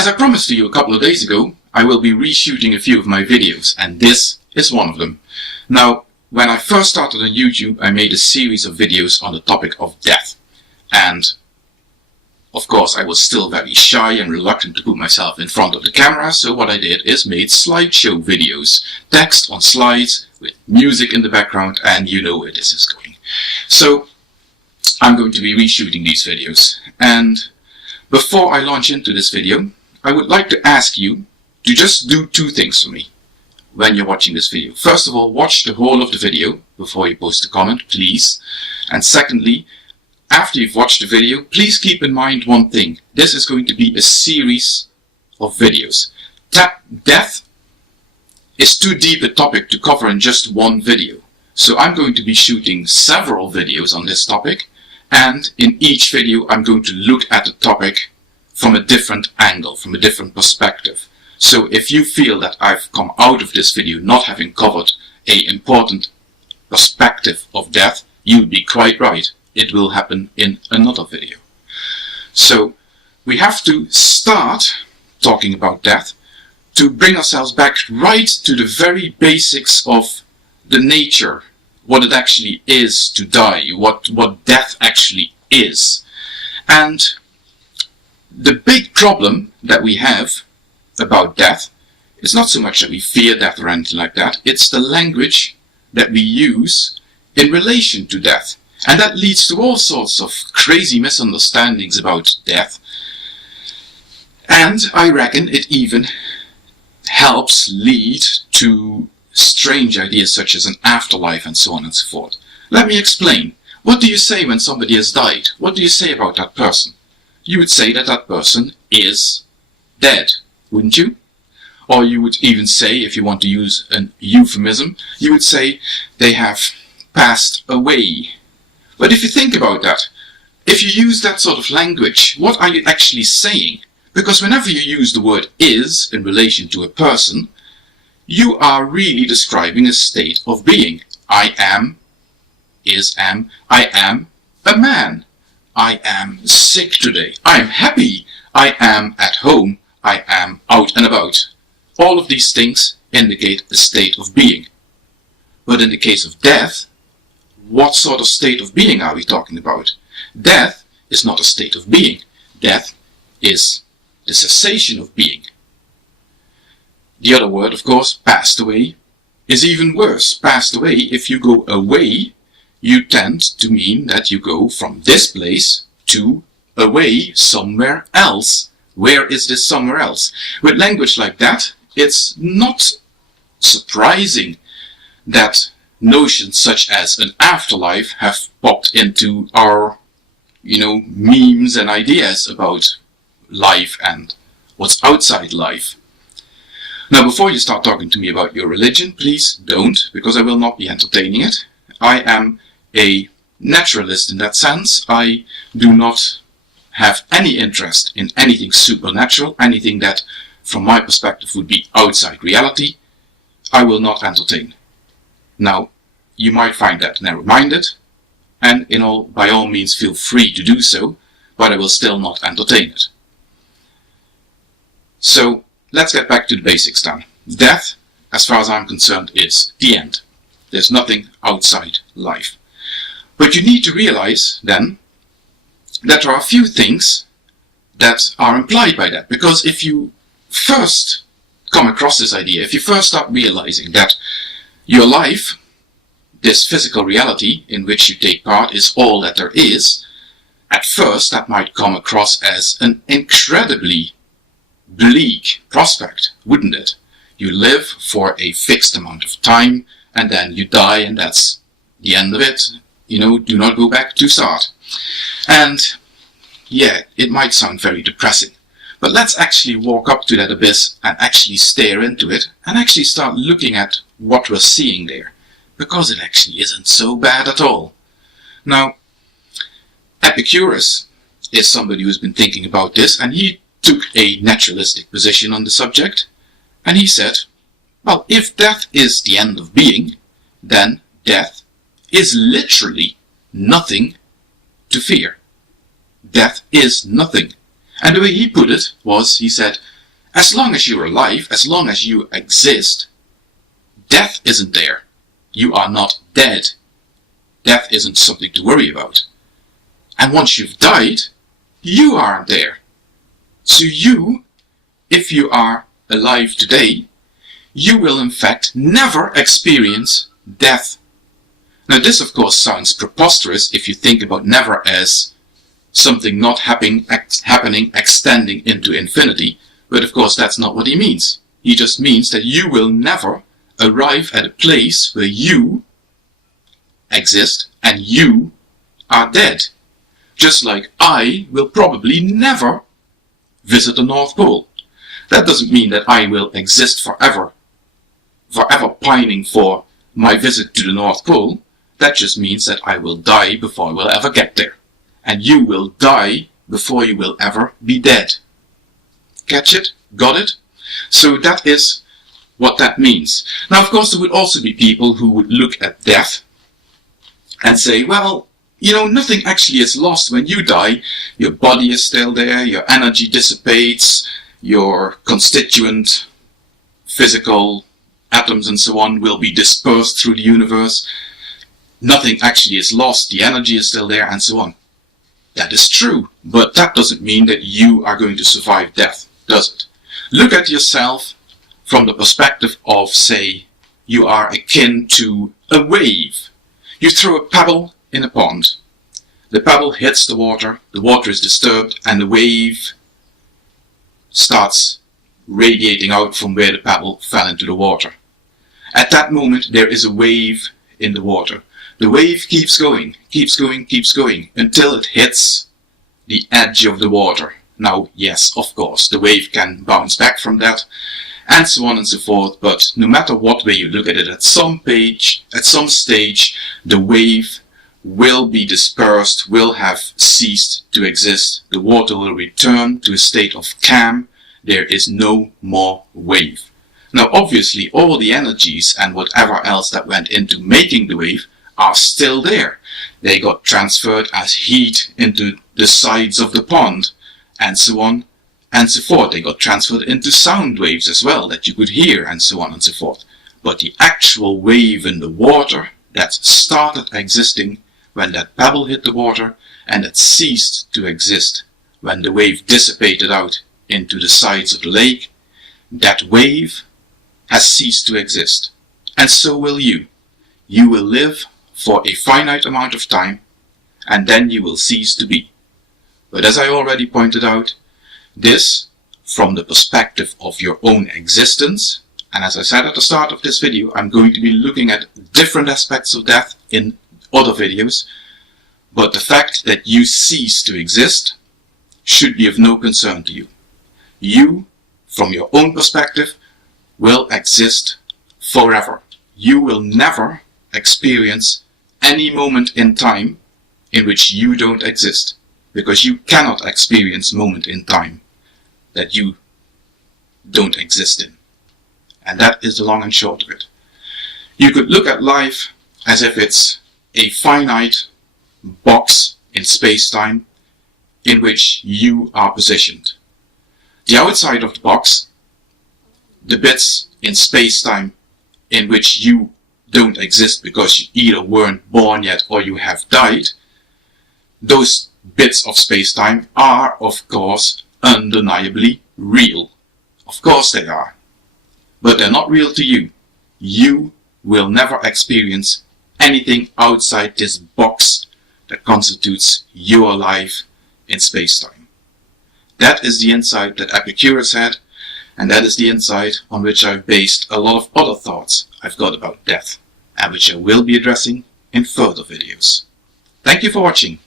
As I promised to you a couple of days ago, I will be reshooting a few of my videos, and this is one of them. Now, when I first started on YouTube, I made a series of videos on the topic of death. And, of course, I was still very shy and reluctant to put myself in front of the camera, so what I did is made slideshow videos. Text on slides, with music in the background, and you know where this is going. So, I'm going to be reshooting these videos. And before I launch into this video, I would like to ask you to just do two things for me when you're watching this video. First of all, watch the whole of the video before you post a comment, please. And secondly, after you've watched the video, please keep in mind one thing. This is going to be a series of videos. Death is too deep a topic to cover in just one video. So I'm going to be shooting several videos on this topic, and in each video I'm going to look at the topic from a different angle, from a different perspective. So if you feel that I've come out of this video not having covered an important perspective of death, you'd be quite right. It will happen in another video. So we have to start talking about death to bring ourselves back right to the very basics of the nature, what it actually is to die, what death actually is. And the big problem that we have about death is not so much that we fear death or anything like that, it's the language that we use in relation to death. And that leads to all sorts of crazy misunderstandings about death. And I reckon it even helps lead to strange ideas such as an afterlife and so on and so forth. Let me explain. What do you say when somebody has died? What do you say about that person? You would say that that person is dead, wouldn't you? Or you would even say, if you want to use an euphemism, you would say they have passed away. But if you think about that, if you use that sort of language, what are you actually saying? Because whenever you use the word is in relation to a person, you are really describing a state of being. I am, I am a man. I am sick today. I am happy. I am at home. I am out and about. All of these things indicate a state of being. But in the case of death, what sort of state of being are we talking about? Death is not a state of being. Death is the cessation of being. The other word, of course, passed away, is even worse. Passed away, if you go away, you tend to mean that you go from this place to away somewhere else. Where is this somewhere else? With language like that, it's not surprising that notions such as an afterlife have popped into our, memes and ideas about life and what's outside life. Now, before you start talking to me about your religion, please don't, because I will not be entertaining it. I am a naturalist in that sense. I do not have any interest in anything supernatural, anything that, from my perspective, would be outside reality. I will not entertain. Now, you might find that narrow-minded, and by all means feel free to do so, but I will still not entertain it. So, let's get back to the basics then. Death, as far as I'm concerned, is the end. There's nothing outside life. But you need to realize, then, that there are a few things that are implied by that. Because if you first come across this idea, if you first start realizing that your life, this physical reality in which you take part, is all that there is, at first that might come across as an incredibly bleak prospect, wouldn't it? You live for a fixed amount of time, and then you die, and that's the end of it. Do not go back to start. And yeah, it might sound very depressing, but let's actually walk up to that abyss and actually stare into it and actually start looking at what we're seeing there, because it actually isn't so bad at all. Now, Epicurus is somebody who's been thinking about this, and he took a naturalistic position on the subject, and he said, well, if death is the end of being, then death is literally nothing to fear. Death is nothing. And the way he put it was, he said, as long as you're alive, as long as you exist, death isn't there. You are not dead. Death isn't something to worry about. And once you've died, you aren't there. So you, if you are alive today, you will in fact never experience death. Now this of course sounds preposterous if you think about never as something not happening extending into infinity, but of course that's not what he means. He just means that you will never arrive at a place where you exist and you are dead. Just like I will probably never visit the North Pole. That doesn't mean that I will exist forever pining for my visit to the North Pole. That just means that I will die before I will ever get there. And you will die before you will ever be dead. Catch it? Got it? So that is what that means. Now of course there would also be people who would look at death and say, well, you know, nothing actually is lost when you die. Your body is still there, your energy dissipates, your constituent physical atoms and so on will be dispersed through the universe. Nothing actually is lost, the energy is still there and so on. That is true, but that doesn't mean that you are going to survive death, does it? Look at yourself from the perspective of, say, you are akin to a wave. You throw a pebble in a pond. The pebble hits the water is disturbed, and the wave starts radiating out from where the pebble fell into the water. At that moment there is a wave in the water. The wave keeps going, until it hits the edge of the water. Now, yes, of course, the wave can bounce back from that, and so on and so forth, but no matter what way you look at it, at some stage, the wave will be dispersed, will have ceased to exist. The water will return to a state of calm. There is no more wave. Now, obviously, all the energies and whatever else that went into making the wave are still there. They got transferred as heat into the sides of the pond, and so on and so forth. They got transferred into sound waves as well that you could hear, and so on and so forth. But the actual wave in the water that started existing when that pebble hit the water, and that ceased to exist when the wave dissipated out into the sides of the lake, that wave has ceased to exist. And so will you. You will live for a finite amount of time, and then you will cease to be. But as I already pointed out, this, from the perspective of your own existence, and as I said at the start of this video, I'm going to be looking at different aspects of death in other videos, but the fact that you cease to exist should be of no concern to you. You, from your own perspective, will exist forever. You will never experience any moment in time in which you don't exist, because you cannot experience moment in time that you don't exist in. And that is the long and short of it. You could look at life as if it's a finite box in space-time in which you are positioned. The outside of the box, the bits in space-time in which you don't exist because you either weren't born yet or you have died, those bits of space-time are, of course, undeniably real. Of course they are. But they're not real to you. You will never experience anything outside this box that constitutes your life in space-time. That is the insight that Epicurus had, and that is the insight on which I've based a lot of other thoughts I've got about death, and which I will be addressing in further videos. Thank you for watching.